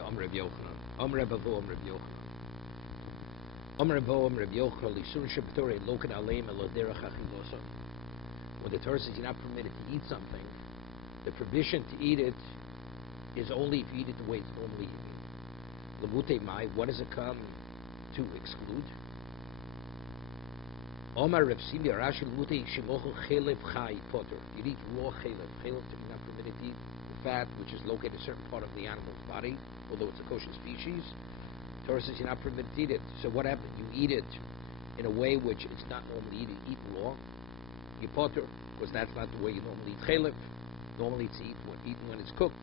Amr Reb Yochanan. Amr Reb Avo, Amr Reb Yochanan. Amr Reb Avo, Amr Reb Yochanan. Lisun Shabbatore Lokan Aleim Elo Derech Achilosa. When the Torah says you're not permitted to eat something, the provision to eat it is only if you eat it the way it's normally eaten. Lamute Mai, what does it come to exclude? Omar Reb Simi Rashi Lamute Shimochu Chelev Chai Potter. You eat raw chelev. Chelev you're not permitted to eat the fat, which is located in a certain part of the animal's body, although it's a kosher species. Torah says you're not permitted to eat it. So what happens? You eat it in a way which it's not normally eaten raw. You potter, because that's not the way you normally eat chelev. Normally it's eaten when it's cooked.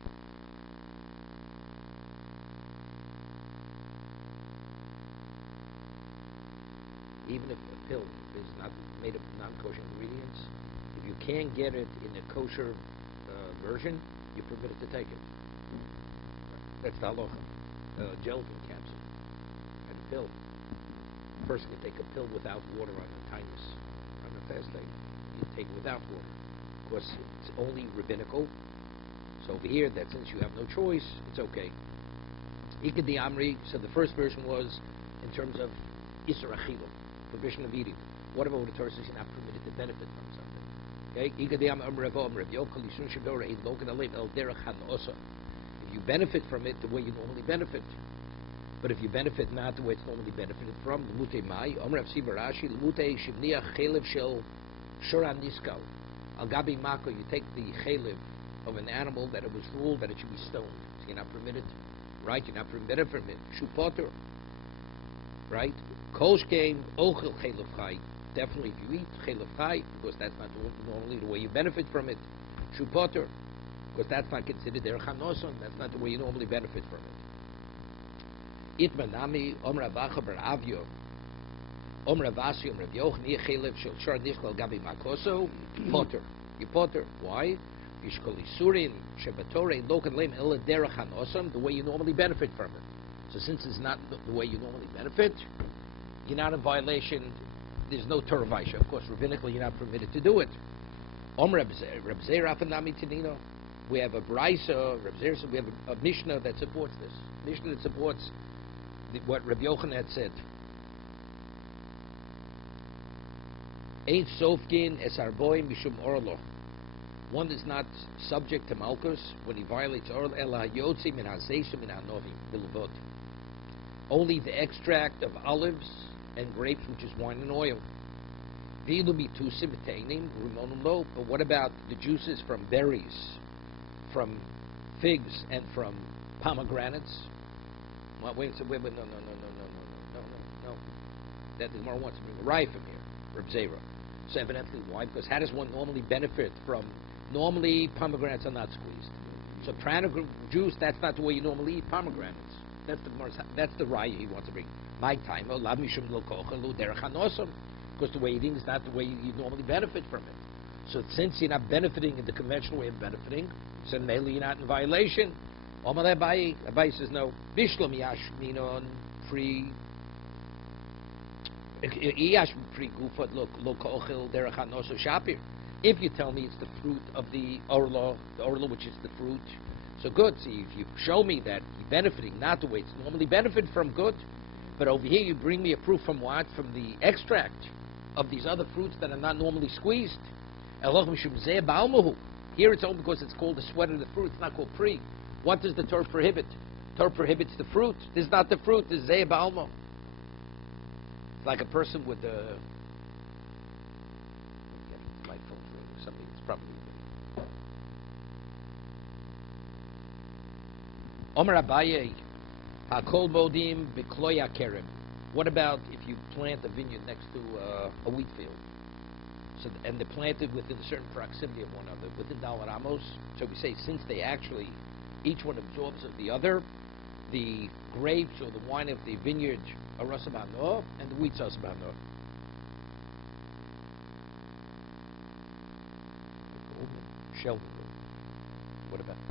Even if a pill is not made of non-kosher ingredients, if you can't get it in a kosher version, you're permitted to take it. That's the halacha. Gelatin capsule and a pill. A person can take a pill without water on the tightness on the fast day. You take it without water. Of course, it's only rabbinical. So over here, that since you have no choice, it's okay. Ikadi Amri, so the first version was in terms of Isser Achila, provision of eating. What about when the Torah says you're not permitted to benefit from something? Okay? If you benefit from it the way you normally benefit, but if you benefit not the way it's normally benefited from, Al Gabi Mako, you take the chelev of an animal that it was ruled that it should be stoned. So you're not permitted, right? You're not permitted from it. Shupotter, right? Koshkein, ochel chelev chai. Definitely if you eat chelev chai, because that's not normally the way you benefit from it. Shupotter, because that's not considered derech hanoson. That's not the way you normally benefit from it. Itmanami, Omra Bacha bar Avyo. Omra Vasi, Omra Yoch, Nia Chelev, Shel Shar Nishkal Gabi Makoso, Potter. You Potter. Why? Yishkol Isurin, Shebatore, Lokan Lem, Ela Derech Hanoson, the way you normally benefit from it. So since it's not the way you normally benefit, you're not in violation. There's no Torah Vaisha. Of course, rabbinically, you're not permitted to do it. Omra Reb Zera Afanami Tinino. We have a Braisa, Reb Zera, we have a Mishnah that supports this. Mishnah that supports what Rabbi Yochanan had said. Ain't sofkin es arboy mishum orlo. One is not subject to malchus when he violates orlo ela yotzi min hazesim min hanovim bilvot. Only the extract of olives and grapes, which is wine and oil. V'ilu mitusim v'teinim rumonum lo. But what about the juices from berries, from figs, and from pomegranates? Wait, no. That the Gemara wants to bring a rye from here, Reb Zera. So evidently, why? Because how does one normally benefit from? Normally, pomegranates are not squeezed. So pomegranate juice, that's not the way you normally eat pomegranates. That's the rye he wants to bring. My time, because the way you're eating is not the way you normally benefit from it. So since you're not benefiting in the conventional way of benefiting, so mainly you're not in violation. Abai says no. Bishlam yashminon free. If you tell me it's the fruit of the orlo, which is the fruit, so good. See, if you show me that you're benefiting not the way it's normally benefit from, good. But over here you bring me a proof from what? From the extract of these other fruits that are not normally squeezed. Here it's only because it's called the sweat of the fruit. It's not called pre. What does the Torah prohibit? Torah prohibits the fruit. This is not the fruit. This is zeh ba'almo. It's like a person with a... My phone's ringing. Something is probably... Omer Abaye, Hakol Modim B'Kloya Kerem. What about if you plant a vineyard next to a wheat field? So, and they're planted within a certain proximity of one another, within Dalar Amos. So we say, since they actually, each one absorbs of the other, the grapes or the wine of the vineyard are rasabano, and the wheat's rasabano. Sheldon. What about that?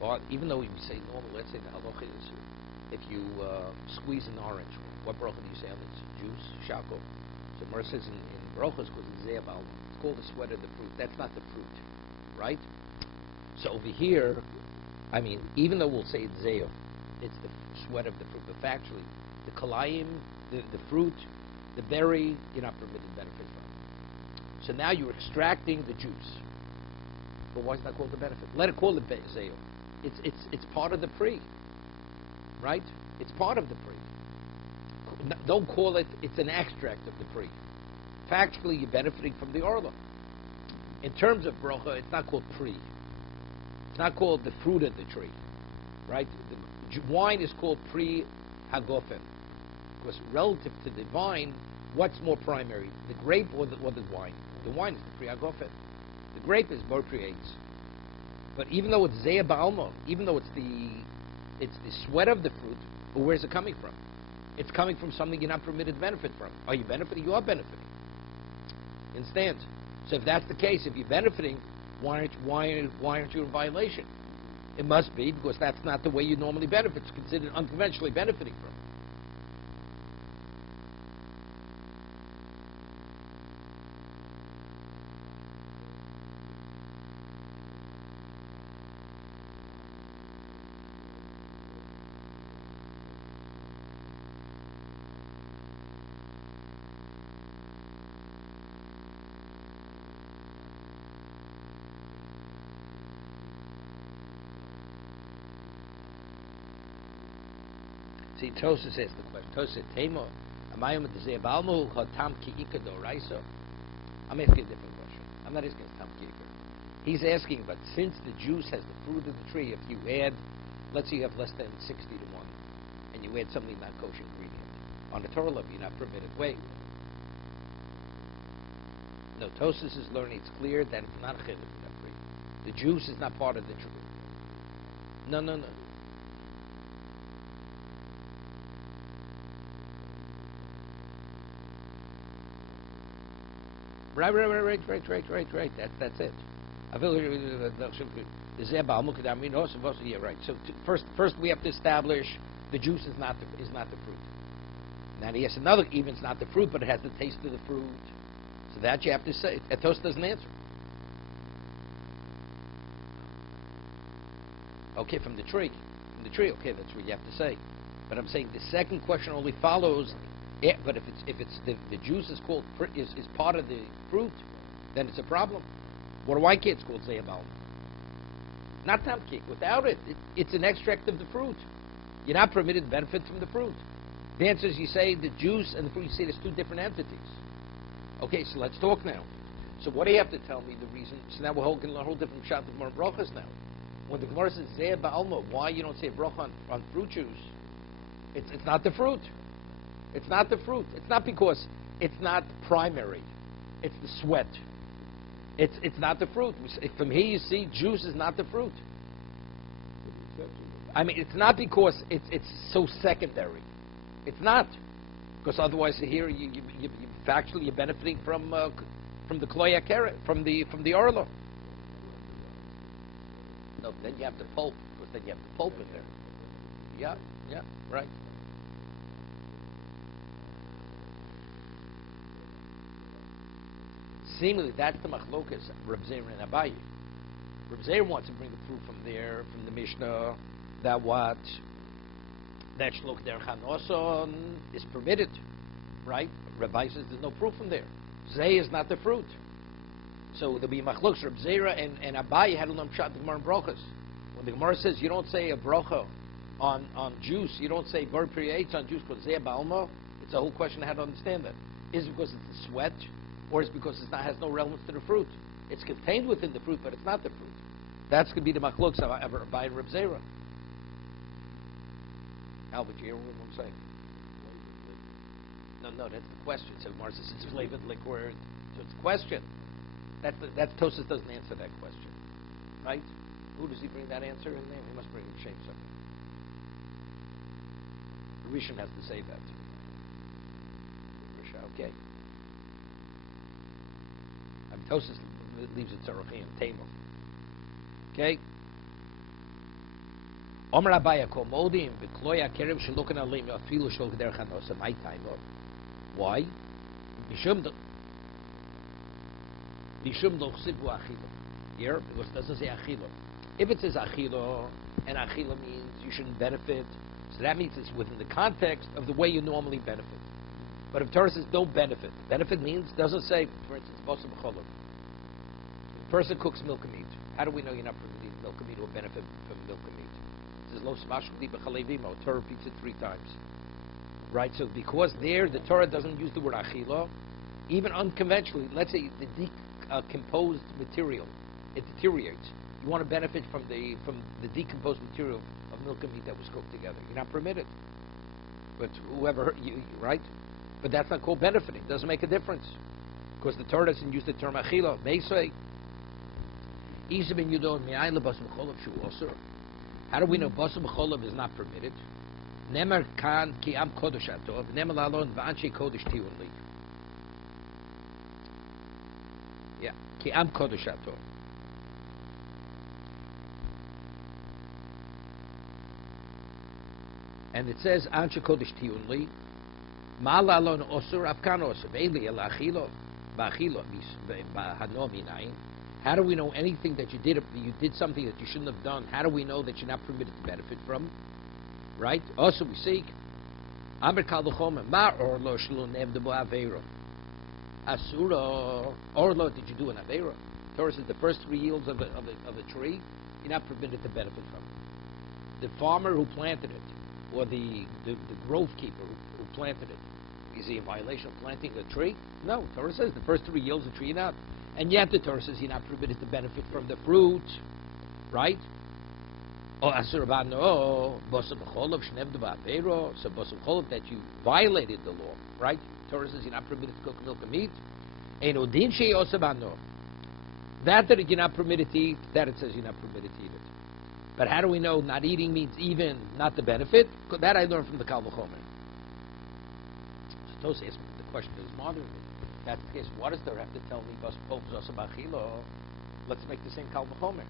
But even though we say normal, let's say the halacha is if you squeeze an orange, what bracha do you say on this? Juice, shako. So Mer says in brachas because it's ze'abal. It's called the sweat of the fruit. That's not the fruit, right? So over here, I mean, even though we'll say it's ze'ah, it's the sweat of the fruit, but factually, the kalayim, the fruit, the berry, you're not permitted to benefit from. So now you're extracting the juice. But why is that called the benefit? Let it call it ze'ah. It's part of the pre, right? It's part of the pre. Don't call it, it's an extract of the pre. Factually, you're benefiting from the orla. In terms of bracha, it's not called pre. It's not called the fruit of the tree, right? The wine is called pre hagofen. Because relative to the vine, what's more primary, the grape or the wine? The wine is the pre hagofen. The grape is more creates. But even though it's ze'ah ba'alma, even though it's the sweat of the fruit, well, where's it coming from? It's coming from something you're not permitted to benefit from. Are you benefiting? You are benefiting. Understand? So if that's the case, if you're benefiting, why aren't you in violation? It must be because that's not the way you normally benefit. It's considered unconventionally benefiting from. See, Tosa says the question. Tosa said, Temo, amayim d'zeh balmu tam ki'ika doraisa. I'm asking a different question. I'm not asking tam ki'ika. He's asking, but since the juice has the fruit of the tree, if you add, let's say you have less than 60 to 1, and you add something not kosher ingredient, on the Torah level, you're not permitted. Wait. No, Tosis is learning, it's clear that it's not a chiluk in that tree. The juice is not part of the tree. No. Right. That's it. Yeah, right. So first we have to establish the juice is not the fruit. Now yes, another even it's not the fruit, but it has the taste of the fruit. So that you have to say. Etos doesn't answer. Okay, from the tree. Okay, that's what you have to say. But I'm saying the second question only follows. Yeah, but if it's the juice is called is part of the fruit, then it's a problem. What do white kids called ze'abal? Not tamkik. Without it's an extract of the fruit. You're not permitted to benefit from the fruit. The answer is you say the juice and the fruit. You say there's two different entities. Okay, so let's talk now. So what do you have to tell me the reason? So now we're holding a whole different shot of more brachas now. When the Gemara says ze'abal, why you don't say bracha on fruit juice? It's not the fruit. It's not the fruit. It's not because it's not primary. It's the sweat. It's not the fruit. From here you see juice is not the fruit. I mean, it's not because it's so secondary. It's not. Because otherwise here you factually you're benefiting from the kloya carrot, from the orla. No, then you have the pulp, because then you have the pulp in there. Yeah, right. Seemingly, that's the machlokas, Reb Zeir and Abaye. Reb Zeir wants to bring the proof from there, from the Mishnah, that shlok der chanoson is permitted, right? Rabbi says there's no proof from there. Zeir is not the fruit. So there'll be machlokas, Reb Zeir and Abaye had a shot the Gemara in brachas. When the Gemara says you don't say a bracha on juice, you don't say bar priyates on juice, but ze'ah ba'alma, it's a whole question how to understand that. Is it because it's the sweat? Or is it because it has no relevance to the fruit? It's contained within the fruit, but it's not the fruit. That's going to be the machlokes by Reb Zeira. Albert, you hear what I'm saying? No, that's the question. So Mars says it's flavored liquid. So it's a question. That's Tosas doesn't answer that question, right? Who does he bring that answer in there? He must bring the shame something. Rishon has to say that. Risha, okay. Tosis leaves it Tzarachim, Tamar. Okay? Omer Abaya Komodim, Bikloya Kerim Shalukan Alim, Afilu Shulk Derchanos, my time. Why? Mishum Lochsibu Achilo. Here, because it doesn't say Achilo. If it says Achilo, and Achilo means you shouldn't benefit, so that means it's within the context of the way you normally benefit. But if Torah says don't benefit, benefit means, doesn't say, for instance, Basar B'Cholov. If a person cooks milk and meat, how do we know you're not permitting milk and meat or benefit from milk and meat? It says, Lo Samashkali B'Chalevimo. Torah repeats it 3 times. Right? So because there, the Torah doesn't use the word Achilo, even unconventionally, let's say the decomposed material, it deteriorates. You want to benefit from the decomposed material of milk and meat that was cooked together. You're not permitted. But whoever, right? But that's not called benefiting. It doesn't make a difference. Because the Torah doesn't use the term achila. Meisei. How do we know basar b'cholov is not permitted? Nemer kan ki am kodesh atov. Nemer lalon v'anshei kodesh tiun li. Yeah. Ki am kodesh atov. And it says anshe kodesh tiun li. Malalon osur afkan osur ve'eli el achilo ba'achilo ba'hano minayin. How do we know anything that you did something that you shouldn't have done? How do we know that you're not permitted to benefit from? Right? Also, we seek Amr kal v'chomer ma orlo shelo nevdebo aveiro asura orlo. Did you do an aveiro? Torah says the first 3 yields of a tree you're not permitted to benefit from. The farmer who planted it, or the grove keeper who planted it, is he in violation of planting a tree? No. Torah says the first 3 yields of a tree you're not. And yet the Torah says you're not permitted to benefit from the fruit, right? Oh, asur b'ano basar b'cholov shenevdu ba'aveiro. So basar b'cholov, that you violated the law, right? Torah says you're not permitted to cook milk and meat. Ein odin shei osa b'ano. That you're not permitted to eat, that it says you're not permitted to eat it. But how do we know not eating means even not the benefit? That I learned from the Kal V'chomer. So Tosa asked the question that is modern. That's the case. What does there have to tell me? Let's make the same Kal V'chomer,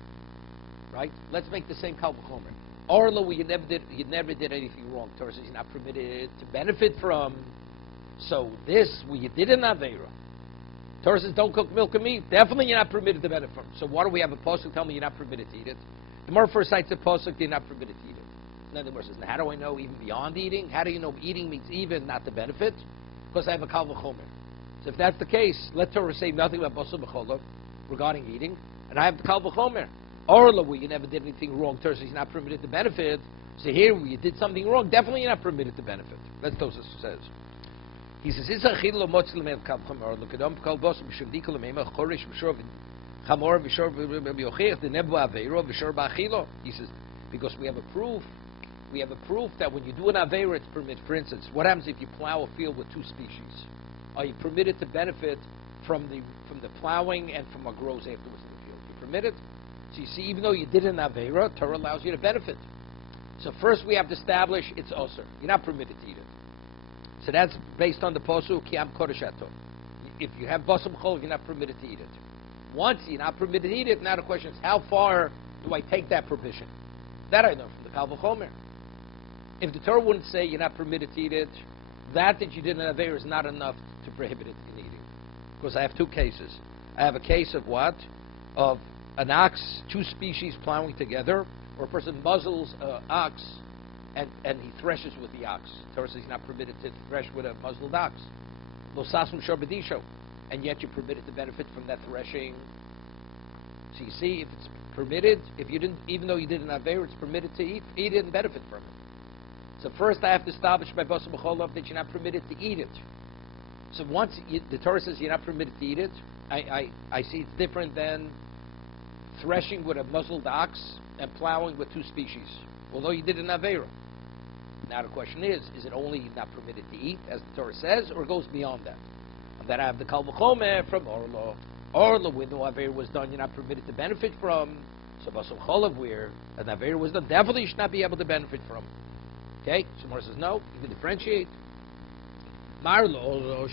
right? Let's make the same Kal V'chomer. Orlo, you never did anything wrong. Torah says you're not permitted to benefit from. So this, you did an aveira. Torah says don't cook milk and meat. Definitely you're not permitted to benefit from. So why do we have a pasuk tell me you're not permitted to eat it? The more first cites a pasuk, you're not permitted to eat it. Then the verse says, now how do I know even beyond eating? How do you know eating means even, not the benefit? Because I have a Kal V'chomer. So if that's the case, let Torah say nothing about basar b'cholov regarding eating, and I have the Kal V'chomer. Orla, where you never did anything wrong, Torah says you're not permitted to benefit. So here, where you did something wrong, definitely you're not permitted to benefit. That's what Tosas says. He says, "It's a chilo motzil me'el Kal V'chomer. Look at Kal basar b'shem dikol me'ema chorish b'shor chamor b'shor b'yochech the nebu aveiro b'shor b'achilo." He says, because we have a proof. We have a proof that when you do an aveiro, it's permitted. For instance, what happens if you plow a field with 2 species? Are you permitted to benefit from the plowing and from what grows afterwards in the field? You're permitted. So you see, even though you did an aveira, Torah allows you to benefit. So first we have to establish it's osur. You're not permitted to eat it. So that's based on the pasuk ki am kodesh ato. If you have basar b'cholov, you're not permitted to eat it. Once you're not permitted to eat it, now the question is, how far do I take that prohibition? That I learned from the Kal V'chomer. If the Torah wouldn't say you're not permitted to eat it, that you did an aveira is not enough to prohibit it in eating. Because I have 2 cases. I have a case of what? Of an ox, 2 species plowing together, or a person muzzles an ox and he threshes with the ox. Torah says he's not permitted to thresh with a muzzled ox. Lo sasum shor b'disho. And yet you're permitted to benefit from that threshing. So you see, if it's permitted, if you didn't, even though you did an aveira, it's permitted to eat it and benefit from it. So first I have to establish by basar b'cholov that you're not permitted to eat it. So once the Torah says you're not permitted to eat it, I see it's different than threshing with a muzzled ox and plowing with 2 species, although you did an aveira. Now the question is it only not permitted to eat, as the Torah says, or it goes beyond that? And then I have the Kal V'chomer from Orlo. Orlo, when the aveira was done, you're not permitted to benefit from. So basar b'cholov, where an aveira was done, definitely you should not be able to benefit from. Okay? So Mor says, no, you can differentiate. Marlo,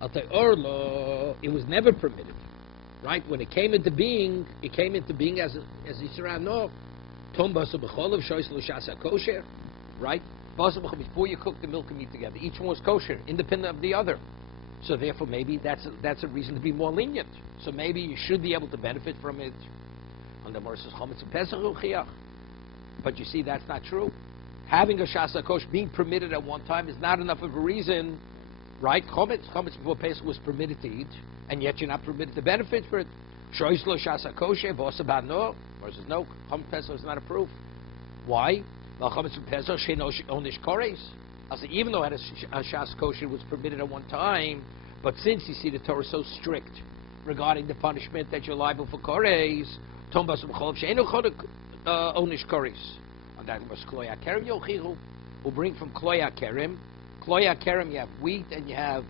I'll tell you, Orlo, it was never permitted. Right? When it came into being as Yisra no. Tom basa b'cholav shoyis l'shasa kosher, right? Basa b'cholav, before you cook the milk and meat together, each one was kosher, independent of the other. So therefore, maybe that's a reason to be more lenient. So maybe you should be able to benefit from it. On the Morris Chometz and Pesach Uchiach. But you see, that's not true. Having a shasa kosher, being permitted at one time, is not enough of a reason, right? Chometz before Pesach was permitted to eat, and yet you're not permitted to benefit for it. Shois lo shasa kosher, v'osa ba'no. Morris says, no, Chometz Pesach is not a proof. Why? Well, Chometz Pesach she'no onish kores. I say, even though a shas kosher was permitted at one time, but since you see the Torah is so strict regarding the punishment that you're liable for kores, tom basum cholov she'enu chodek onish kores. And that was kloya kerem yochihu. We'll bring from kloya kerem. Kloya kerem, you have wheat and you have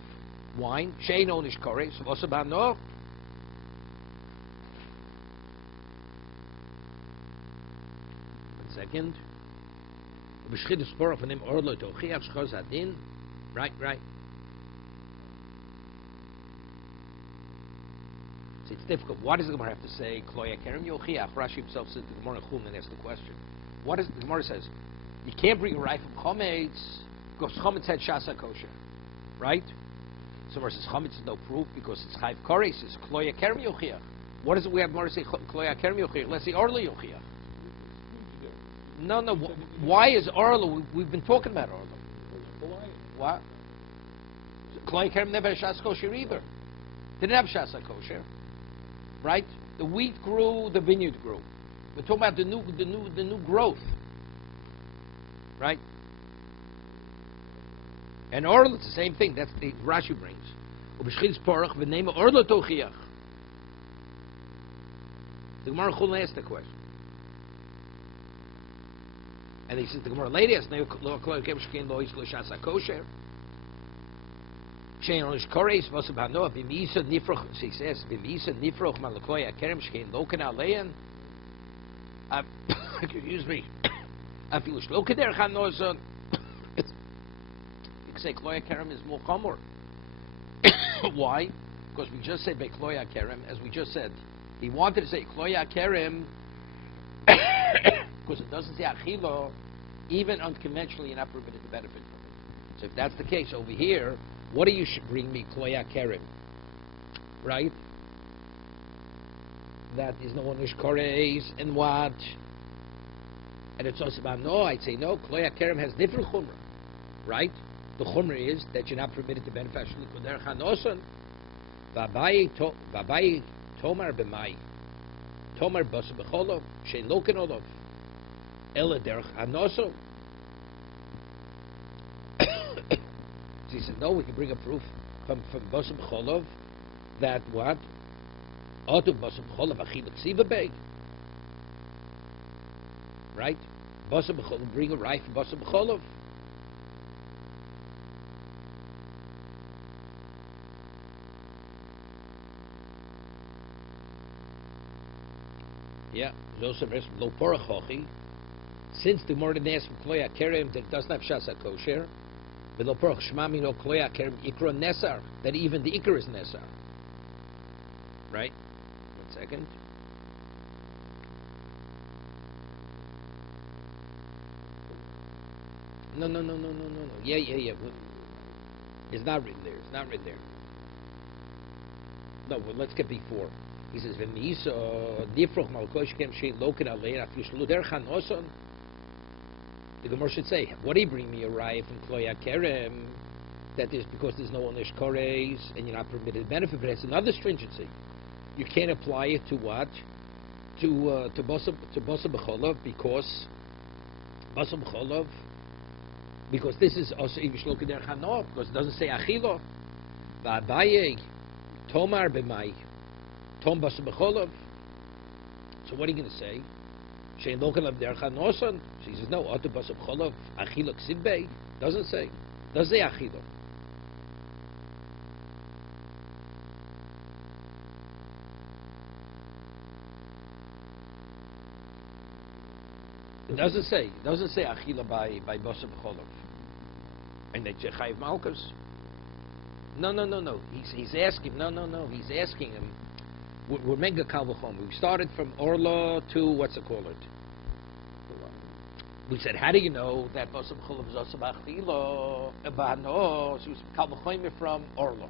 wine. She'enu onish kores. V'osaban no. One second. Right. So it's difficult. What does the Gemara have to say? Kloya kerem yochiach. Rashi himself said to the Gemara Chum and asked the question. What is the Gemara says? You can't bring a right from Chometz because Chometz had shasa kosher, right? So Gemara says Chometz is no proof because it's chayv kores. It's kloya kerem yochiach. What is it we have Gemara say kloya kerem yochiach? Let's say orla yochiach. No. Why is Arla? We've been talking about Arla. What? Kloya Kerem never had Shas Kosher either. Didn't have Shas Kosher, right? The wheat grew, the vineyard grew. We're talking about the new growth, right? And Arla, it's the same thing. That's the Rashi brings. Ubeshchid's Porach v'nema Arla tochiach. The Gemara Chul asked the question. And he says the Gemara later, "It's no kloya kerem shkein lo ish lo shasa kosher." Shein onish kores v'osav hanoah b'miisa nifroch. She says b'miisa nifroch mal kloya kerem shkein lo kana leyan. Excuse me. Afilu shlo keder chanozon. You can say kloya kerem is more chomer. Why? Because we just said by kloya kerem, as we just said, he wanted to say kloya kerem. Because it doesn't say achilo, even unconventionally, you're not permitted to benefit from it. So if that's the case over here, what do you should bring me kloya kerem, right? That is no onish kores and what? And it's also about no. I'd say no. Kloya kerem has different chumrah, right? The chumrah is that you're not permitted to benefit from derech hanoson. Vabai tomar b'mai, tomar basu b'cholov shein loken olov. Ela derech hanoso. So he said, no, we can bring a proof from Basum Cholov that what? Otu Basum Cholov achil ksiva beg. Right? Basum Cholov, bring a right from Basum Cholov. Yeah, those are lo porachochi. Since the more than asked from kloya kerem that doesn't have shasa kosher, below porach shmami no kloya kerem ikra nesar, that even the ikra is nesar. Right? 1 second. No. Yeah. It's not written there. No, well, let's get before. He says, "V'miisa nifroch malkosh kem shein loken alein aflu shlu derchan oson." The Gemara should say, "What do you bring me a raya from kloya kerem? That is because there's no onish kores and you're not permitted to benefit." But it's another stringency. You can't apply it to what? To basa b'cholov because basa b'cholov because this is also English loken derchan no because it doesn't say achilo. Va'abaye tomar b'mai. Tom basa b'cholov. So what are you going to say? Shein loken of derech hanoson. She says no. Otu basa b'cholov achilo ksibbe. Doesn't say. Doesn't say achilo. It doesn't say. It doesn't say achila by basa b'cholov. And they say chayiv malchus. No. He's asking. No. He's asking him. We're mega kalvachom. We started from Orla to what's it called? We said, how do you know that Basam Cholav is also Bachilo? No, she was Kalmachoyme from Orlo.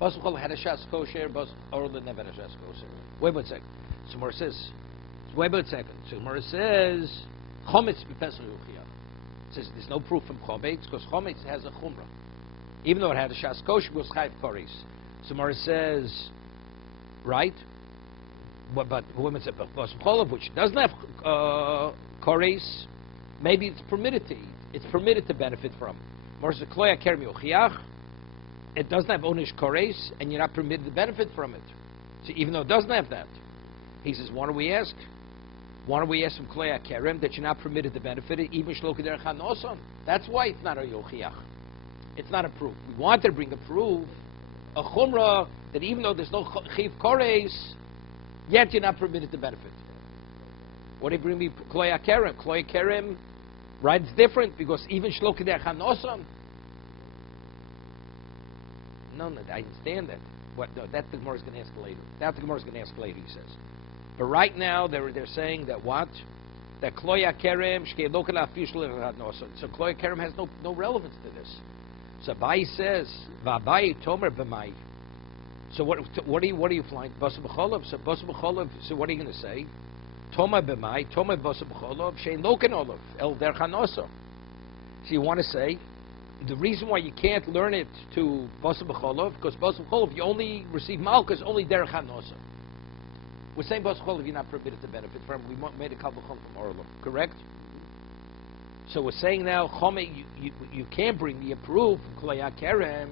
Basam Cholav had a Shas kosher, Basam Orlo never had a Shas kosher. Wait one second. So Mor says, wait one second. So Mor says, Chometz b'Pesach Yuchiyah. Says there's no proof from Chometz because Chometz has a Chumrah. Even though it had a Shas kosher, it was Chayv Koris. So Mor says, right? But women said, Basam Cholav, which doesn't have Koris, maybe it's permitted to eat. It's permitted to benefit from. It doesn't have onish kores, and you're not permitted to benefit from it. So even though it doesn't have that, he says, why don't we ask? Why don't we ask from kloya kerem that you're not permitted to benefit it, even shloka derech hanoson? That's why it's not a yochiach. It's not a proof. We want to bring a proof, a chumrah, that even though there's no chiv kores, yet you're not permitted to benefit. What do you bring me kloya kerem? Kloya kerem, right? It's different because even shloka derech hanoson. No, I understand that. What? No, that the Gemara is going to ask later. That the Gemara is going to ask later. He says, but right now they're saying that what? That kloya kerem shkei lo kala afish hanoson. So kloya kerem has no relevance to this. So Abai says, "V'Abai tomer b'mai." So what are you flying? Basar b'cholav. So basar b'cholav. So what are you going to say? Toma b'mai, toma basar b'cholav, shein lo kenolav el derech hanoson. So you want to say the reason why you can't learn it to basar b'cholav because basar b'cholav you only receive malchus only derech hanoson. We're saying basar b'cholav you're not permitted to benefit from. We made a couple from Orlo, correct? So we're saying now, Chome, you can't bring me a proof from Kloya Kerem,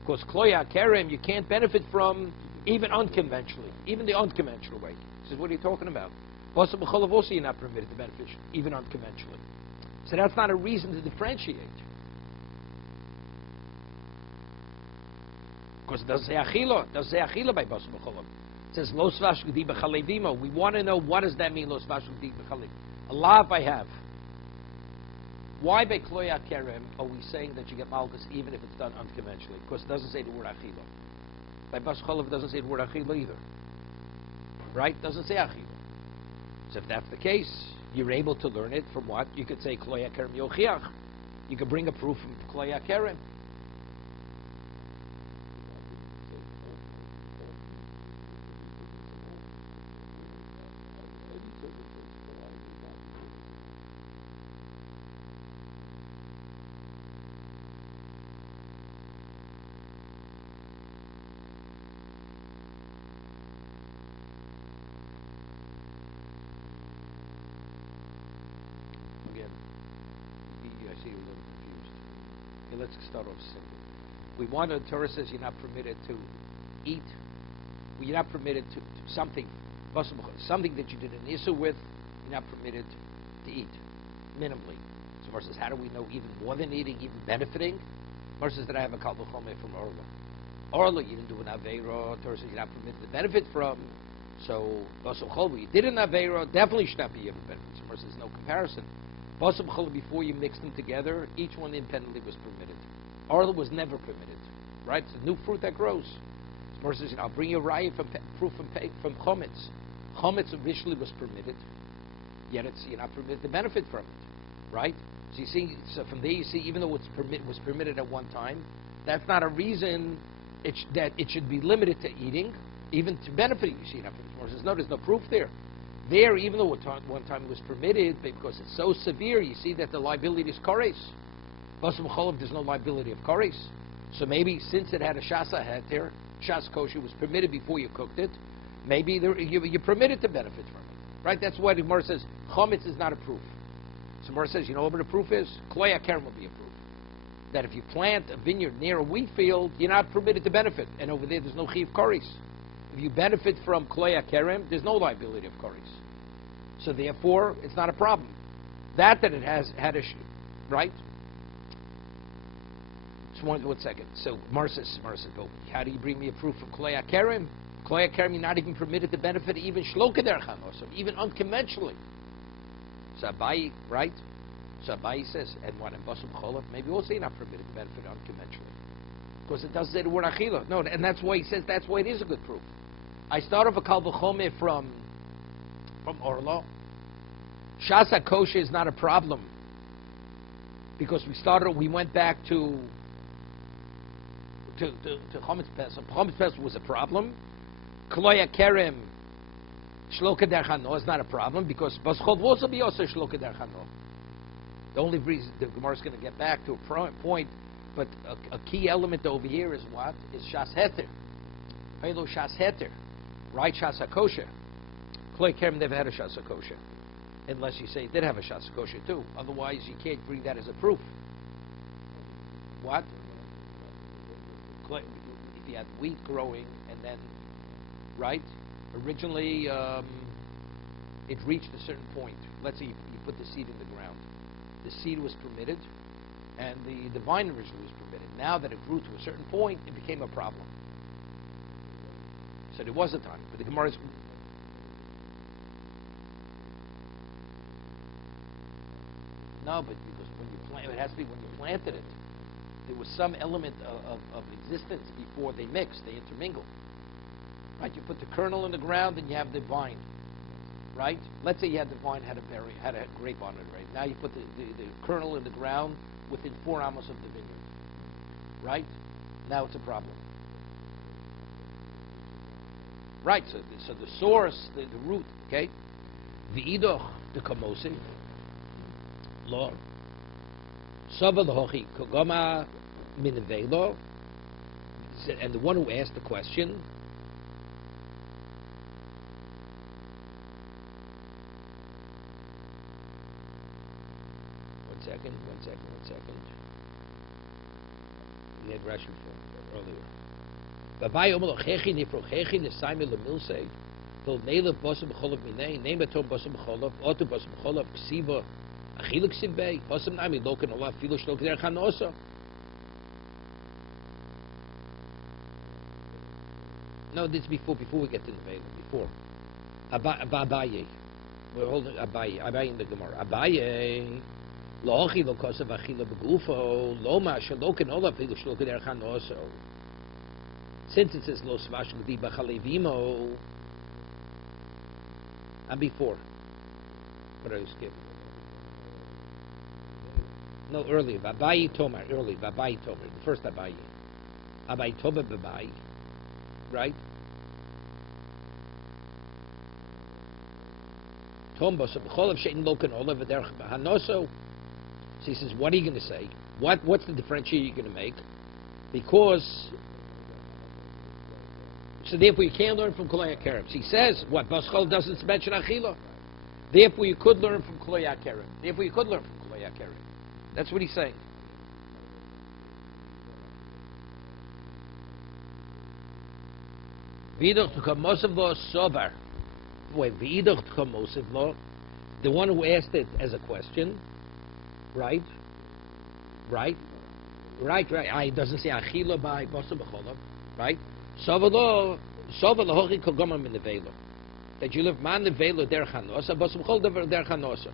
because Kloya Kerem you can't benefit from even unconventionally, even the unconventional way. He says, what are you talking about? Basar b'cholav also you're not permitted to benefit even unconventionally. So that's not a reason to differentiate. Because it doesn't say achila. It doesn't say achila by basar b'cholav. It says lo svash g'di b'chalevimo. We want to know what does that mean, lo svash g'di b'chalev. A lav I have. Why by kloya kerem are we saying that you get malchus even if it's done unconventionally? Because it doesn't say the word achila. By basar b'cholav it doesn't say the word achila either. Right? It doesn't say achila. So if that's the case, you're able to learn it from what? You could say kloya kerem yochiach. You could bring a proof from kloya kerem. Let's start off simple. We want to, Torah says you're not permitted to eat. Well, you're not permitted to something that you did an issue with, you're not permitted to eat, minimally. So Torah says, how do we know even more than eating, even benefiting? Torah says that I have a kal v'chomer from Orla. Orla, you didn't do an aveira. Torah says you're not permitted to benefit from. So, basar b'cholav, you did an aveira, definitely should not be able to benefit. So Torah says no comparison. Basar b'cholav, before you mix them together, each one independently was permitted. Orla was never permitted, right? It's a new fruit that grows. Gemara says, I'll bring you a raya from proof from chometz. Chometz originally was permitted, yet you're not permitted to benefit from it, right? So you see, so from there you see, even though it was permitted at one time, that's not a reason that it should be limited to eating, even to benefiting. You see, Gemara says, no, there's no proof there. There, even though one time it was permitted, because it's so severe, you see that the liability is kores. Basar b'cholav, there's no liability of kores. So maybe since it had a shasa heter, shas kosher was permitted before you cooked it, maybe you're permitted to benefit from it. Right? That's why the Gemara says, chometz is not a proof. So Gemara says, you know what the proof is? Kloya kerem will be a proof. That if you plant a vineyard near a wheat field, you're not permitted to benefit. And over there's no chiv kores. If you benefit from kloya kerem, there's no liability of kores. So therefore, it's not a problem. That it has had a right? Just one second. So Marsa says, go. How do you bring me a proof of kloya kerem? Kloya kerem, you're not even permitted to benefit even shloka derech hanoson, even unconventionally. So Abai, right? So Abai says, and what in basar b'cholav? Maybe also you're not permitted to benefit unconventionally, because it doesn't say the word achila. No, and that's why he says that's why it is a good proof. I start off a kal v'chomer from Orlo. Shasa kosher is not a problem because we went back to Chometz Pesach. Chometz Pesach was a problem. Kloya Kerem Shloka Derchano is not a problem because Baschol will also be also Shloka Derchano. The only reason the Gemara is going to get back to a point, but a key element over here is what? Is Shas Heter. Hello Shas Heter. Right? Shas HaKosher. Kloy Kerem never had a Shas HaKosher. Unless you say it did have a Shas HaKosher too. Otherwise, you can't bring that as a proof. What? If you had wheat growing and then, right? Originally, it reached a certain point. Let's say you put the seed in the ground. The seed was permitted, and the vine originally was permitted. Now that it grew to a certain point, it became a problem. So there was a time, but the Gemara is... No, but because when you plant, it has to be when you planted it. There was some element of existence before they mixed, they intermingled. Right? You put the kernel in the ground, and you have the vine. Right? Let's say you had the vine, had a grape on it, right? Now you put the kernel in the ground within 4 amos of the vineyard. Right? Now it's a problem. Right, so the source, the root, okay? V'idoch the kamosi, lo, sava l'hochi kogoma minivelo, and the one who asked the question, One second. We had Rashi earlier. Babai omelo chechi nifro chechi nesaimi lemilse tol neila bosem b'cholov minei neim etom bosem b'cholov otu bosem b'cholov ksiva achilu ksivei bosem nami loken olav filo shlo k'der chanoso. No, this is before we get to the veil. Before Abaye, we're holding Abaye in the Gemara. Abaye lo ochi lo kosev achila begufo lo ma shelo ken olav filo shlo k'der chanoso. Since it says lo svash l'di b'chalevimo, and before, what I skip? No, earlier. Vabayi Tomar, early. Vabayi Tomar, the first Abayi. Abayi Toba Babayi, right? Tom Bosa b'cholav she'in lo kan olav v'derech b'hanoso. So he says, what are you going to say? What's the differentiation you're going to make? Because... So therefore you can't learn from Kloya Kerem. He says, what, Baschol doesn't mention Achila. Therefore you could learn from Kloya Kerem. That's what he's saying. V'idach t'kamosiv lo sovar. Wait, v'idach t'kamosiv lo. The one who asked it as a question, right? It doesn't say Achila by Bosa b'cholav, right? That you live man nevelo der chanosa, basum chol der chanosa.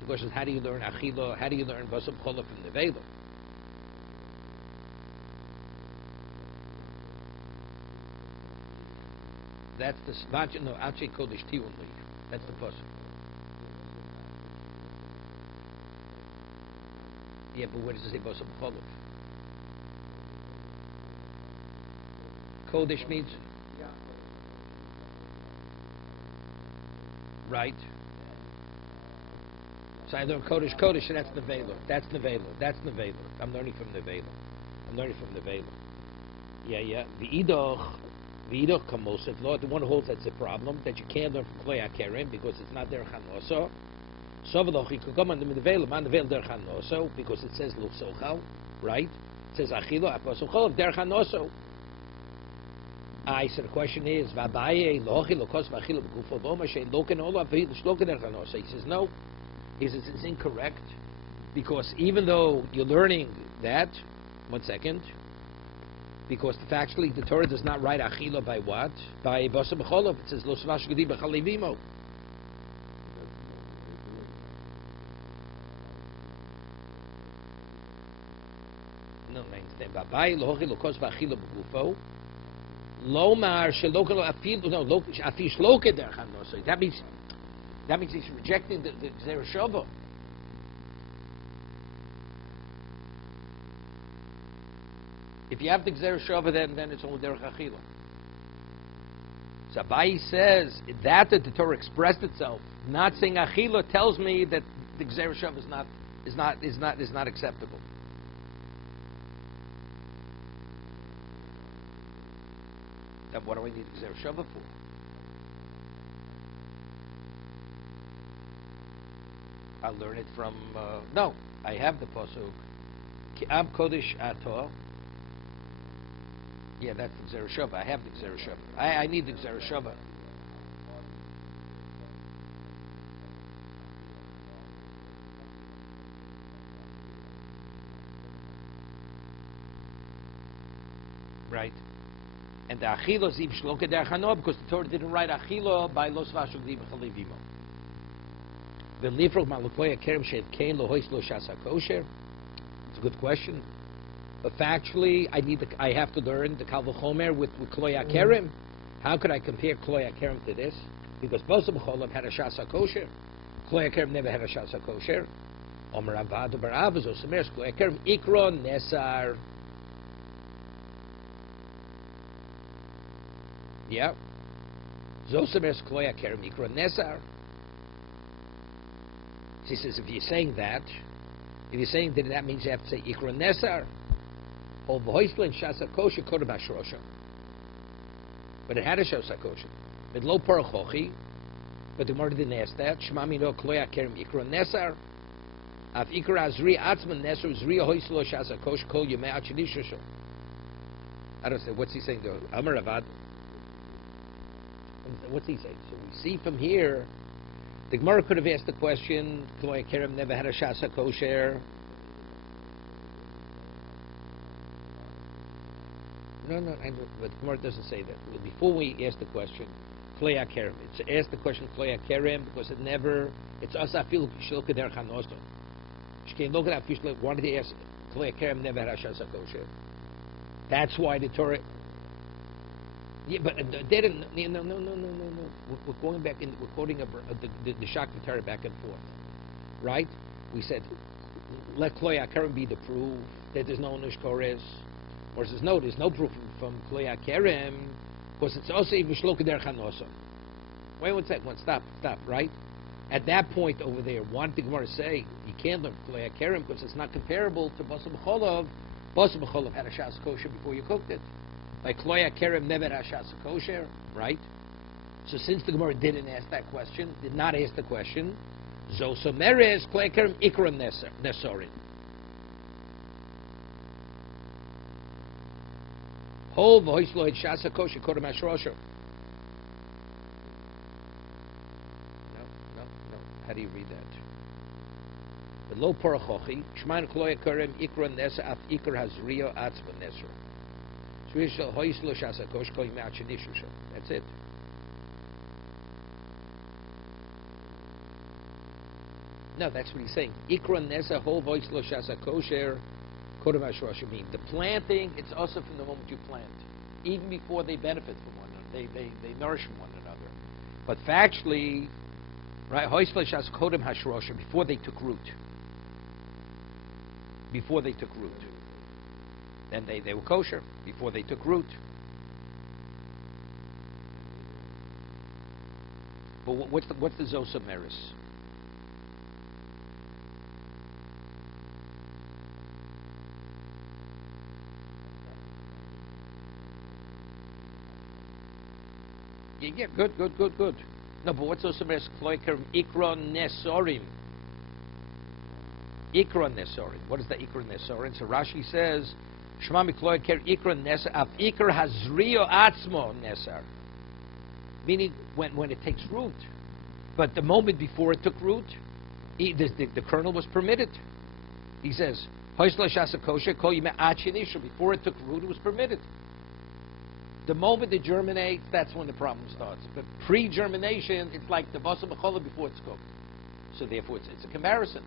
The question is, how do you learn achilo? How do you learn basum chol from nevelo? That's the svach. No, ache kodesh tiun leaf. That's the pasuk. Yeah, but where does it say basum chol? Kodesh means right. So I learn Kodesh, and that's Nevela. I'm learning from Nevela. Yeah. V'idoch kamosef law. The one who holds that's a problem that you can't learn from Kloya Kerem because it's not der chanoso. Sovaloch you could come on the Nevela, man Nevela der chanoso because it says lo sochal, right? It says achilo aposochol der chanoso. So the question is, Vabaye lochi lokos v'achila b'gufo v'oma shein loken olav shloken erchanosa. He says no. He says it's incorrect because even though you're learning that, 1 second, because factually the Torah does not write achila by what? By basa b'cholov. It says lo svash gedi b'chalevimo. No, I understand. Vabaye lochi lokos v'achila b'gufo. Lomar shelokalo afil no afish loke der chanosa. That means That means he's rejecting the Gzera Shava. If you have the Gzera Shava, then it's only Derech Achila. So Abaye says that the Torah expressed itself, not saying Achila, tells me that the Gzera Shava is not acceptable. Then what do I need the Gzera Shava for? I learn it from no. I have the pasuk. Ki Am Kodesh Ato. Yeah, that's the Gzera Shava. I have the Gzera Shava. I need the Gzera Shava. Right. And the Achilo Zib Shloka Derchano, because the Torah didn't write Achilo by Los Vashugdim Chalivimo. It's a good question, but factually, I have to learn the Kal V'chomer with Kloya Kerem. How could I compare Kloya Kerem to this? Because both of Cholam had a Shasa Kosher. Kloya Kerem never had a Shasa Kosher. Omer Avad Barav is Osemeres Kloya Kerem Ikron Nesar. Yeah. Zosemeres Kloya Kerem Ikron Nesar. He says, if you're saying that means you have to say Ikra Nesar, or V'hoislin Shasa Kosher Kodem HaShrosha. But it had a Shasa Kosher. But Lo Parachochi, but the Gemara didn't ask that. Shema Mino Kloya Kerem Ikra Nesar, Av Ikra Azri Atzman Nesar Zri Hoislo Shasa Kosher Kol Yemei Achidishosho. I don't say, what's he saying there? Amar Avad. What's he saying? So we see from here, the Gemara could have asked the question, Kloya Kerem never had a Shasa Kosher. No, but the Gemara doesn't say that. Before we ask the question, Kloya Kerem, it's ask the question Kloya Kerem because it's Asafil Shilka Der Chanosto. She can't look at that. Why did they ask Kloya Kerem never had a Shasa Kosher? That's why the Torah. Yeah, but they didn't. No. We're going back in. We're quoting the Shakti Torah back and forth, right? We said let Kloya Kerem be the proof that there's no Nishkores, or says no, there's no proof from Kloya Kerem because it's also even Shloka Der Chanoso. Wait one second. Stop. Right? At that point over there, what did the Gemara say? You can't learn Kloya Kerem because it's not comparable to Basar B'cholov. Basar B'cholov had a Shas Kosher before you cooked it. Like Kloya Kerem never had Shasa Kosher, right? So since the Gemara didn't ask that question, did not ask the question, Zosomeres Kloya Kerem Ikram Nesorin. Hol v'hoisloid Shasa Kosher Kodem HaShrosha. No. How do you read that? The Lo Parachochi Shman Kloya Kerem Ikram Nesa Af Ikar Hazrio Atzma Nesra. That's it. No, that's what he's saying. Ikra Nesa Ho Voice Lo Shasa Kosher Kodem HaShrosha mean. The planting, it's also from the moment you plant. Even before they benefit from one another. They nourish from one another. But factually, right, Hois Lo Shasa Kodem HaShrosha, before they took root. Then they were kosher before they took root. But what's the Zosomeris? Yeah, good. No, but what's Zosomeris? Kloya Kerem Ikra Nesorim. Ikra Nesorim. What is the Ikra Nesorim? So Rashi says, Shema Mikloya Ker Ikra Nesar Av Ikra Hazrio Atzmo Nesar. Meaning when it takes root. But the moment before it took root, the kernel was permitted. He says, before it took root, it was permitted. The moment it germinates, that's when the problem starts. But pre-germination, it's like the basar b'cholah before it's cooked. So therefore, it's a comparison.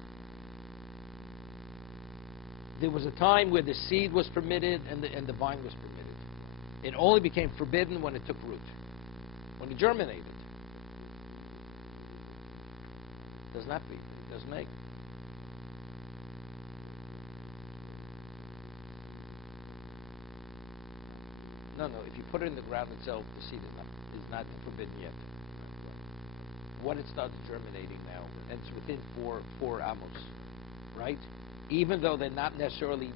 There was a time where the seed was permitted and the vine was permitted. It only became forbidden when it took root, when it germinated. Does not be. It doesn't make. No. If you put it in the ground itself, the seed is not forbidden yet. When it starts germinating now, and it's within four amos, right? Even though they're not necessarily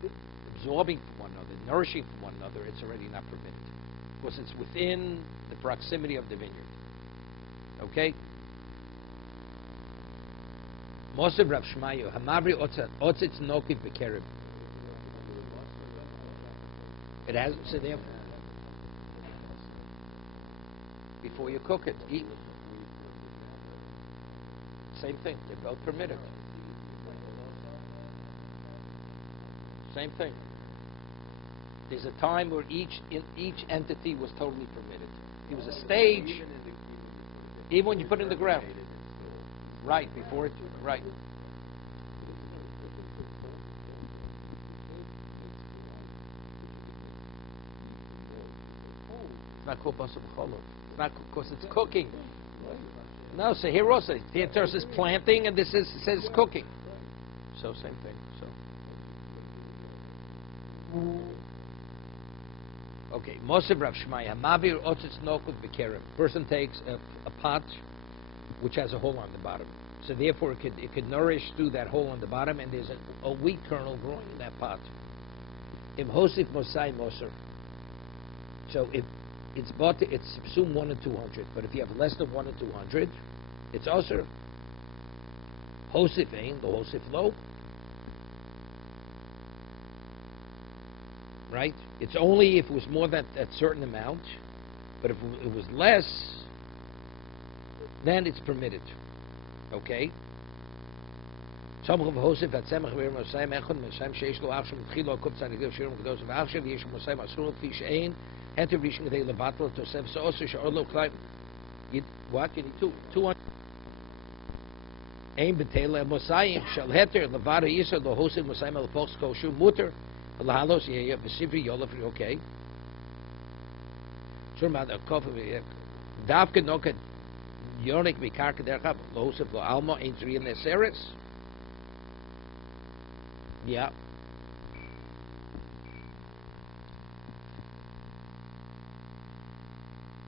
absorbing from one another, nourishing from one another, it's already not permitted because it's within the proximity of the vineyard. Okay. Mosev Rav Shmayu, Hamavri Otzitz Nokiv Bekerib. It has, so therefore, before you cook it, eat. Same thing, they're both permitted. Same thing. There's a time where each entity was totally permitted. It was a stage, even when you put it in the ground. Right, before it, right. It's not called basar b'cholo. It's not because it's cooking. No, so here also, the Torah says planting, and this says cooking. So same thing. So okay, Mosev Rav Shmaya, Mavir Otzitz Nokud Bekerem. Person takes a pot which has a hole on the bottom. So therefore it could nourish through that hole on the bottom, and there's a wheat kernel growing in that pot. Im Hosif Mosai Moser. So if it's bought, it's assumed 1 in 200. But if you have less than 1 in 200, it's also Hosif Ein, the Hosif Lo. Right? It's only if it was more than that certain amount. But if it was less, then it's permitted. Okay? Some of Hosif at Semach Ver Mosai Mechon Mosai Sheish Lo Achshem Tchilo Kub Tzadikim Shirim Kedos V'Achshem Yesh Mosai Masur Fi Shein Enter Rishon Gedei Levatlo Tosef Soser She'od Lo Klai. What? You need 200. Ein B'Teila Mosai Shal Heter Levada Yisod Lo Hosif Mosai Melapoch Koshu Muter Lahalos Yeya B'Sivri Yolaf. Okay. Shurma Kof Davke Noket Yonik Mikarka Derchab Lo Hosif Lo Alma Ein Zri Neseres. Yeah.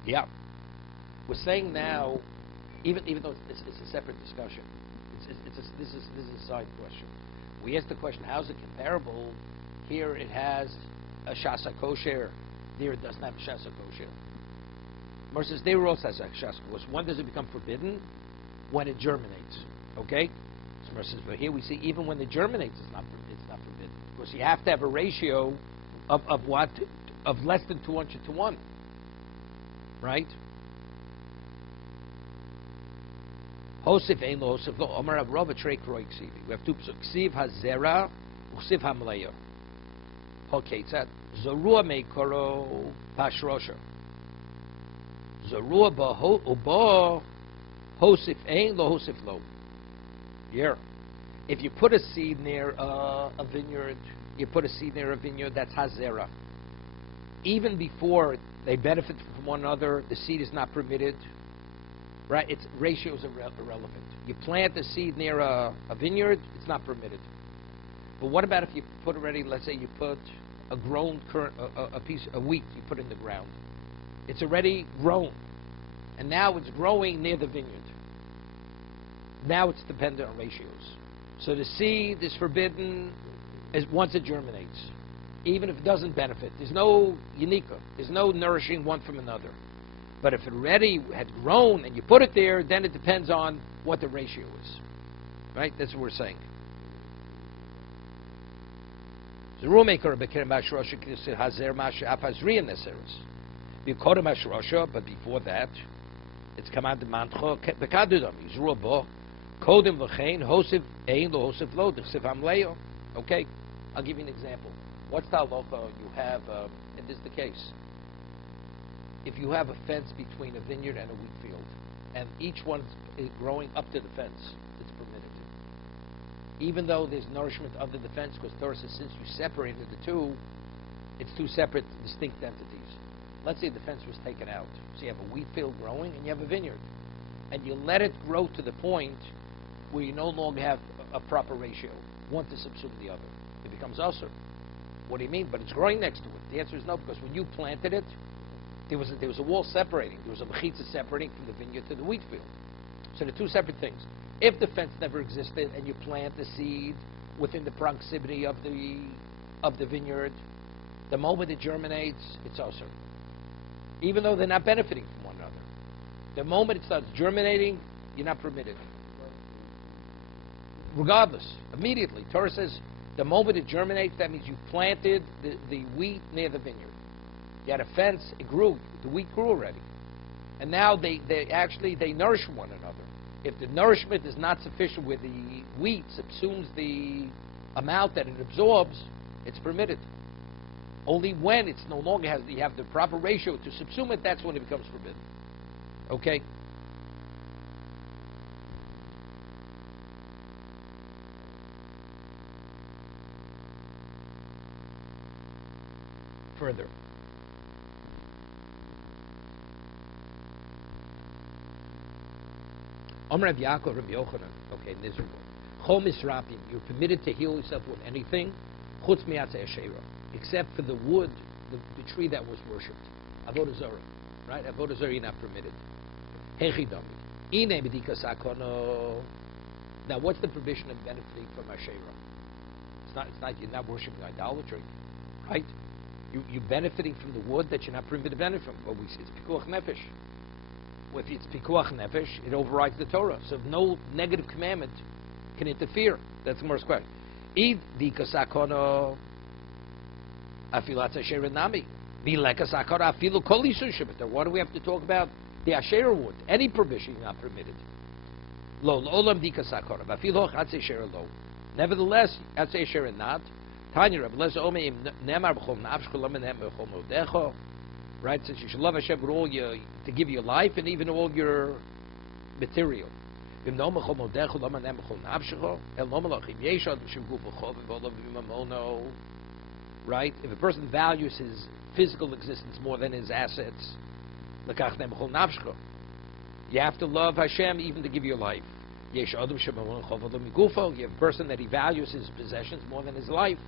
Yeah. We're saying now, even though it's a separate discussion, this is a side question. We asked the question, how is it comparable? Here it has a shasa kosher. There it doesn't have a shasa kosher. Versus there also has a shasa kosher. When does it become forbidden? When it germinates. Okay? Versus, but here we see even when it germinates, it's not forbidden. Because you have to have a ratio of what? Of less than 200 to 1. Right? Hosif ein lo hosif lo. Omar Rav Rava trei kroi ksivi. We have 2 psukim. Ksiv hazera, uksiv hamleya. Okay, it's that zorua meikoro pashrosha. Zorua ba hosif ein lo hosif lo. Here, if you put a seed near a vineyard, that's hazera. Even before they benefit from one another, the seed is not permitted. Right? Its ratios are irrelevant. You plant a seed near a vineyard, it's not permitted. But what about if you put already, let's say you put a grown a piece of wheat, you put in the ground. It's already grown. And now it's growing near the vineyard. Now it's dependent on ratios. So the seed is forbidden once it germinates, even if it doesn't benefit. There's no unika. There's no nourishing one from another. But if it already had grown and you put it there, then it depends on what the ratio is. Right? That's what we're saying. The rulemaker bekirim bashrosha k'nisir hazer masha apazri in this eres. B'kodem bashrosha, but before that, it's commanded mantcho bekadudam yizru bo kodem v'chein hosif ein lo hosif lo d'chsiv hamleo. Okay, I'll give you an example. What's the halacha you have? And this is the case. If you have a fence between a vineyard and a wheat field, and each one is growing up to the fence, it's permitted. Even though there's nourishment under the fence, because Torah says since you separated the two, it's 2 separate, distinct entities. Let's say the fence was taken out. So you have a wheat field growing and you have a vineyard. And you let it grow to the point where you no longer have a proper ratio, one to subsume the other. It becomes usher. What do you mean? But it's growing next to it. The answer is no, because when you planted it, there was a wall separating. There was a mechitza separating from the vineyard to the wheat field. So they're two separate things. If the fence never existed and you plant the seed within the proximity of the vineyard, the moment it germinates, it's usher. Even though they're not benefiting from one another. The moment it starts germinating, you're not permitted. Regardless, immediately. Torah says the moment it germinates, that means you planted the wheat near the vineyard. You had a fence, it grew, the wheat grew already. And now they nourish one another. If the nourishment is not sufficient where the wheat subsumes the amount that it absorbs, it's permitted. Only when it's no longer you have the proper ratio to subsume it, that's when it becomes forbidden. Okay? Further. Omer Rav Yaakov, Rabbi Yochanan. Okay, this one. Chol misrapim. You're permitted to heal yourself with anything, chutz mi'atzei asherah, except for the wood, the tree that was worshipped. Avodah zarah, right? Avodah zarah, you're not permitted. Hechidami. Ine b'dika sakono. Now, what's the provision of benefiting from asherah? It's not. You're not worshiping idolatry, right? You're benefiting from the wood that you're not permitted to benefit from. Well, it's pikuach nefesh. Well, if it's pikuach nefesh, it overrides the Torah. So no negative commandment can interfere. That's the first question. Id dika sakono afilat asherah nami. Bileka sakono afilu kol isun shebetar. Why do we have to talk about the asherah wood? Any provision is not permitted. Lo olam dika sakono afilu atzei asherah lo. Nevertheless, atzei asherah not. Tanya Rabbi Kalatsky Omeim Nemar B'chol Nafshcha Lo Menem B'chol Modecho. Right, since you should love Hashem with all your, to give your life and even all your material. Right, if a person values his physical existence more than his assets, you have to love Hashem even to give your life. You have a person that he values his possessions more than his life.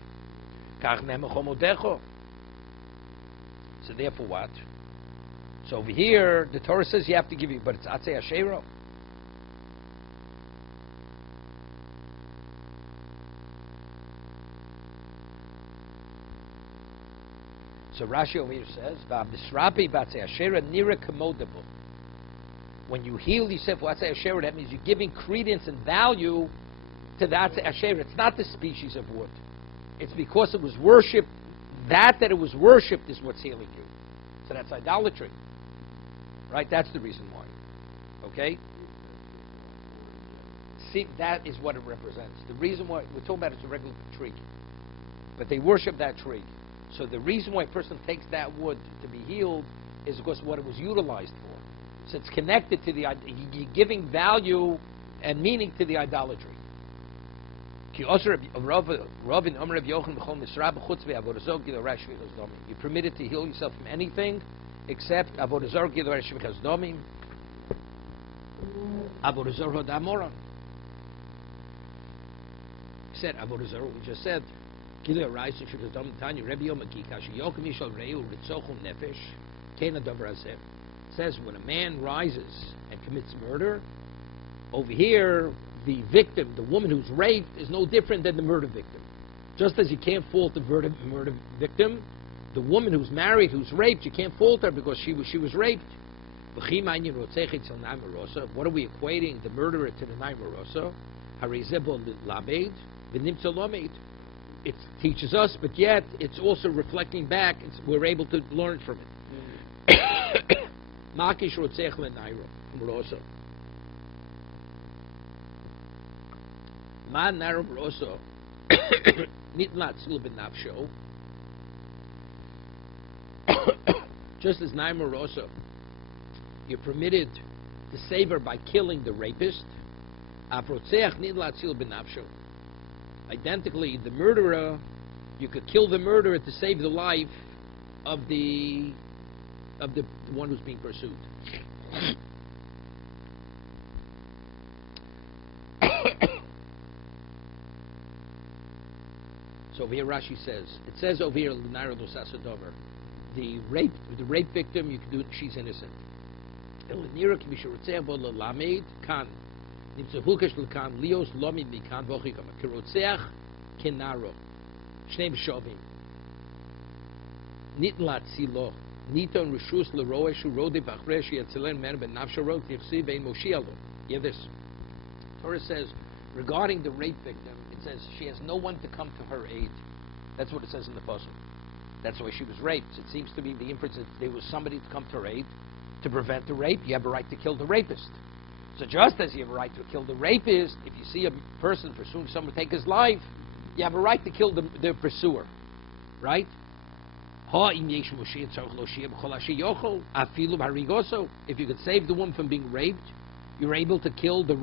So therefore what? So over here, the Torah says you have to give you, but it's Atzei Asherah. So Rashi over here says, when you heal yourself with Atzei Asherah, that means you're giving credence and value to the Atzei Asherah. It's not the species of wood. It's because it was worshipped. That it was worshipped is what's healing you. So that's idolatry. Right? That's the reason why. Okay? See, that is what it represents. The reason why, we're talking about it's a regular tree. But they worship that tree. So the reason why a person takes that wood to be healed is because what it was utilized for. So it's connected to the, giving value and meaning to the idolatry. You're permitted to heal yourself from anything except avodah zarah gilur shvichas domim, avodah zarah damora. Said avodah zarah. We just said gilur raisa shvichas domim. Tanya Rabbi Yomi kashi yokem yishal reu ritzochum nefesh kena davar hazeh. Says when a man rises and commits murder, over here the victim, the woman who's raped, is no different than the murder victim. Just as you can't fault the murder victim, the woman who's married, who's raped, you can't fault her because she was raped. What are we equating the murderer to the Naimarosa? It teaches us, but yet it's also reflecting back. We're able to learn from it. Makish rotzech leNairo. Man narum roso nitlat sil benafsho. Just as naim roso, you're permitted to save her by killing the rapist. Aprotzeach nitlat sil benafsho. Identically, the murderer, you could kill the murderer to save the life of the one who's being pursued. So over here Rashi says, it says over here, the rape victim, you can do it, she's innocent. Yeah, this. Torah says, regarding the rape victim, it says she has no one to come to her aid. That's what it says in the pasuk. That's why she was raped. It seems to be the inference that there was somebody to come to her aid to prevent the rape. You have a right to kill the rapist. So just as you have a right to kill the rapist, if you see a person pursuing someone to take his life, you have a right to kill the pursuer. Right? If you could save the woman from being raped, you're able to kill the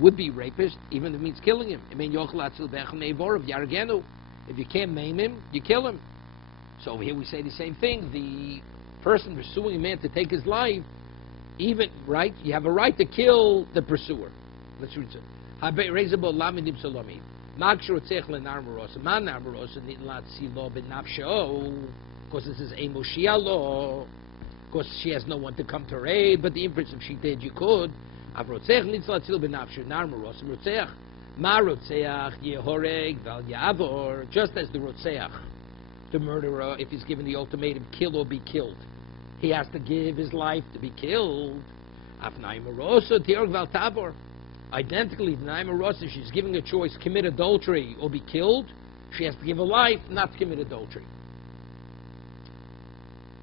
would-be rapist, even if it means killing him. If you can't maim him, you kill him. So here we say the same thing. The person pursuing a man to take his life, even, right, you have a right to kill the pursuer. Let's read it. Because this is a Moshiach law. Because she has no one to come to her aid, but the inference, if she did, you could. Just as the Rotzeach, the murderer, if he's given the ultimatum, kill or be killed, he has to give his life to be killed. Identically, if she's giving a choice, commit adultery or be killed, she has to give a life not to commit adultery.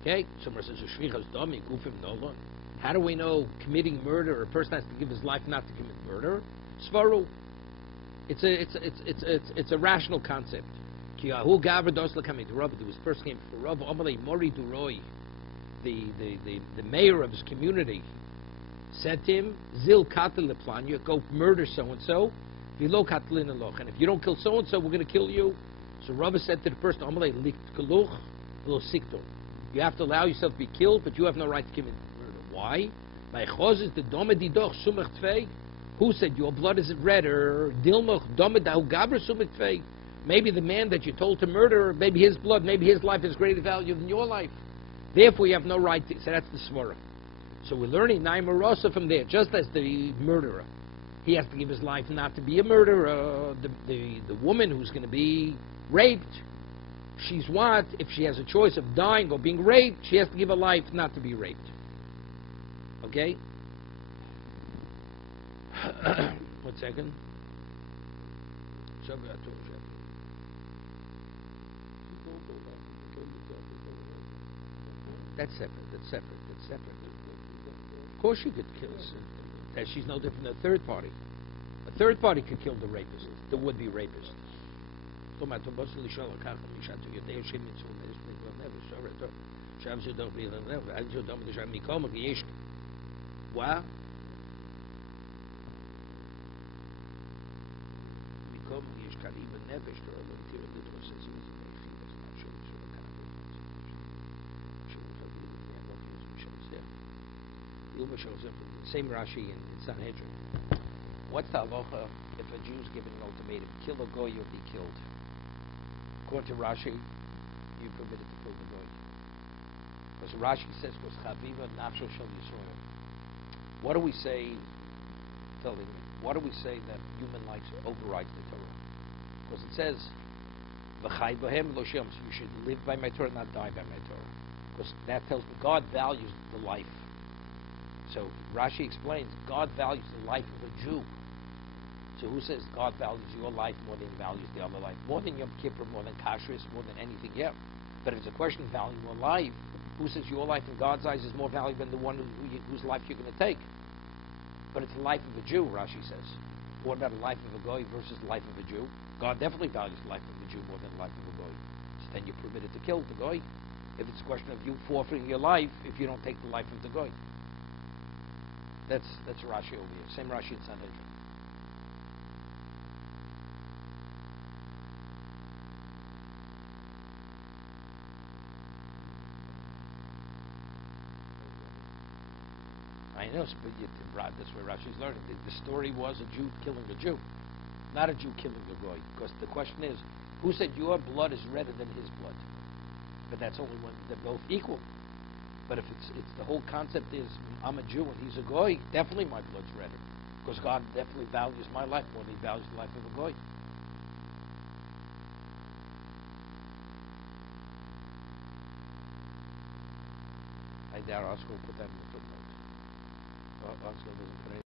Okay, someone says, how do we know committing murder, a person has to give his life not to commit murder? Svaru. It's a rational concept. There was a person came to Rav Amalei Mori Duroi, the mayor of his community, said to him, Zil katel leplanya, go murder so-and-so, vilo katlin aloch, and if you don't kill so-and-so, we're going to kill you. So Rav said to the person, Amalei likt kaluch lo sikto. You have to allow yourself to be killed, but you have no right to commit murder. Why? Who said your blood isn't red? Or maybe the man that you told to murder, maybe his blood, maybe his life is greater value than your life. Therefore, you have no right to. So that's the svara. So we're learning Naimarosa from there. Just as the murderer, he has to give his life not to be a murderer. The woman who's going to be raped, she's what? If she has a choice of dying or being raped, she has to give a life not to be raped. Okay? 1 second. That's separate. Of course you could kill her. That she's no different than a third party. A third party could kill the rapist, the would-be rapist. What? Same Rashi in Sanhedrin. What's the halacha if a Jew's given an ultimatum? Kill a goy, you'll be killed. According to Rashi, you're permitted to kill the goy. Because Rashi says, "Chaviva nafsho shel Yisrael." What do we say? What do we say that human life overrides the Torah? Because it says, "V'chai bohem lo shem." You should live by my Torah, not die by my Torah. Because that tells me God values the life. So Rashi explains God values the life of a Jew. So who says God values your life more than he values the other life? More than Yom Kippur, more than Kashrus, more than anything else. But if it's a question of valuing your life, who says your life in God's eyes is more valuable than the one whose life you're going to take? But it's the life of a Jew, Rashi says. What about the life of a goy versus the life of a Jew? God definitely values the life of a Jew more than the life of a goy. So then you're permitted to kill the goy. If it's a question of you forfeiting your life if you don't take the life of the goy. That's Rashi over here. Same Rashi in Sanhedrin. I know, but that's where Rashi's learning. The story was a Jew killing a Jew, not a Jew killing a goy. Because the question is, Who said your blood is redder than his blood? But that's only when they're both equal. But if it's the whole concept is I'm a Jew and he's a goy, definitely my blood's redder, because God definitely values my life more than he values the life of a goy. I doubt Oscar will put that in the footnotes. Oscar doesn't put anything.